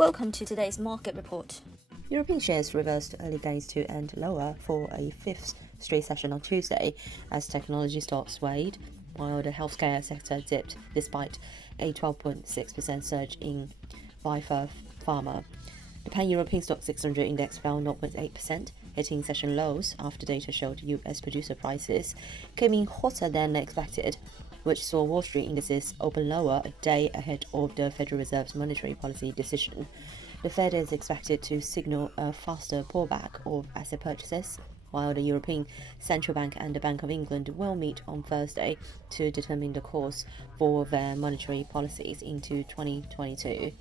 Welcome to today's market report. European shares reversed early gains to end lower for a fifth straight session on Tuesday as technology stocks swayed, while the healthcare sector dipped despite a 12.6% surge in pharma. The pan-European stock 600 index fell 0.8%, hitting session lows after data showed US producer prices came in hotter than expected, which saw Wall Street indices open lower a day ahead of the Federal Reserve's monetary policy decision. The Fed is expected to signal a faster pullback of asset purchases, while the European Central Bank and the Bank of England will meet on Thursday to determine the course for their monetary policies into 2022.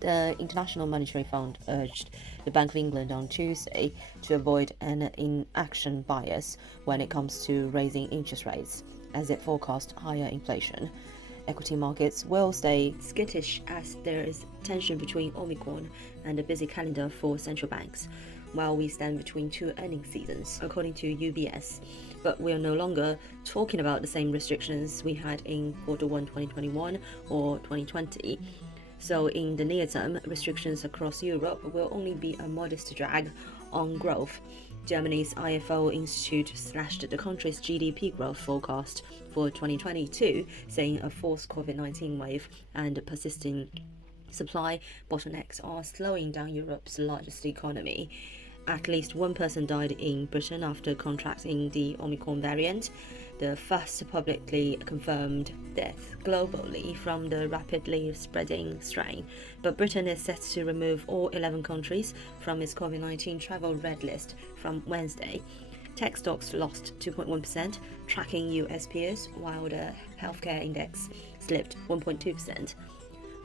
The International Monetary Fund urged the Bank of England on Tuesday to avoid an inaction bias when it comes to raising interest rates, as it forecast higher inflation. Equity markets will stay skittish as there is tension between Omicron and a busy calendar for central banks, while we stand between two earnings seasons, according to UBS. But we are no longer talking about the same restrictions we had in Q1 2021 or 2020. So in the near term, restrictions across Europe will only be a modest drag on growth. Germany's IFO Institute slashed the country's GDP growth forecast for 2022, saying a fourth COVID-19 wave and persisting supply bottlenecks are slowing down Europe's largest economy. At least one person died in Britain after contracting the Omicron variant, the first publicly confirmed death globally from the rapidly spreading strain. But Britain is set to remove all 11 countries from its COVID-19 travel red list from Wednesday. Tech stocks lost 2.1%, tracking US peers, while the healthcare index slipped 1.2%.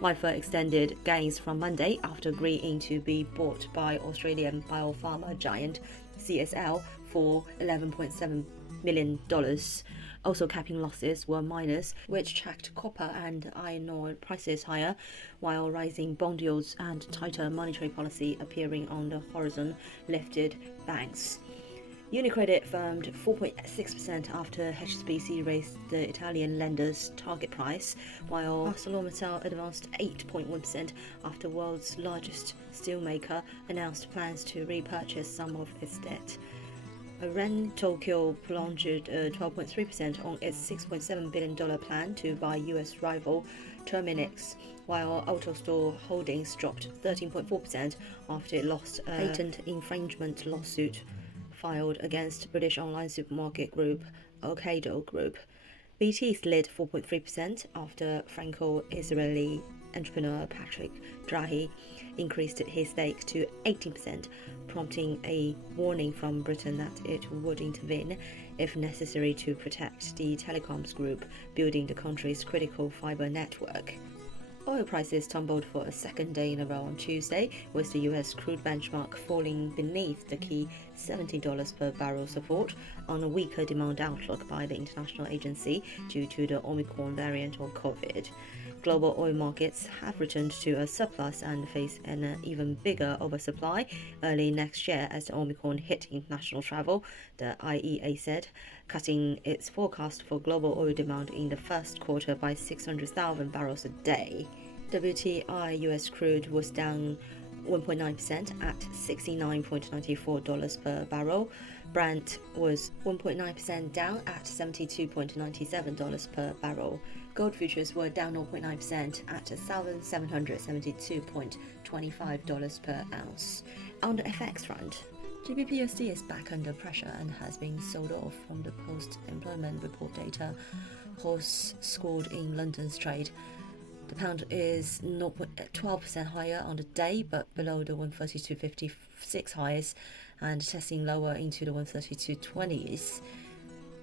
Pfizer extended gains from Monday after agreeing to be bought by Australian biopharma giant CSL for $11.7 million. Also capping losses were miners, which tracked copper and iron ore prices higher, while rising bond yields and tighter monetary policy appearing on the horizon lifted banks. UniCredit firmed 4.6% after HSBC raised the Italian lender's target price, while ArcelorMittal advanced 8.1% after the world's largest steelmaker announced plans to repurchase some of its debt. Iran Tokyo plunged 12.3% on its $6.7 billion plan to buy US rival Terminix, while AutoStore Holdings dropped 13.4% after it lost a patent infringement lawsuit filed against British online supermarket group Ocado Group. BT slid 4.3% after Franco-Israeli entrepreneur Patrick Drahi increased his stake to 18%, prompting a warning from Britain that it would intervene if necessary to protect the telecoms group building the country's critical fiber network. Oil prices tumbled for a second day in a row on Tuesday, with the US crude benchmark falling beneath the key $70 per barrel support on a weaker demand outlook by the international agency due to the Omicron variant of COVID. Global oil markets have returned to a surplus and face an even bigger oversupply early next year as the Omicron hit international travel, the IEA said, cutting its forecast for global oil demand in the first quarter by 600,000 barrels a day. WTI US crude was down 1.9% at $69.94 per barrel. Brent was 1.9% down at $72.97 per barrel. Gold futures were down 0.9% at $1,772.25 per ounce. On the FX front, GBP/USD is back under pressure and has been sold off from the post-employment report data horse scored in London's trade. The pound is 0.12% higher on the day, but below the 132.56 highs and testing lower into the 132.20s.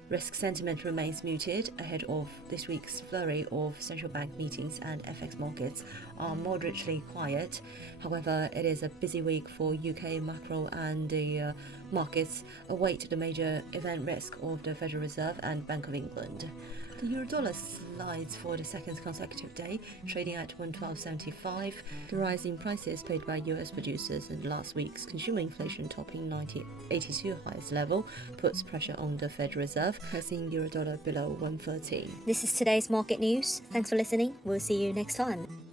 Risk sentiment remains muted ahead of this week's flurry of central bank meetings, and FX markets are moderately quiet. However, it is a busy week for UK macro, and the markets await the major event risk of the Federal Reserve and Bank of England. The euro-dollar slides for the second consecutive day, trading at 112.75. The rise in prices paid by US producers and last week's consumer inflation topping 82 highest level puts pressure on the Federal Reserve, pressing euro-dollar below 113. This is today's market news. Thanks for listening. We'll see you next time.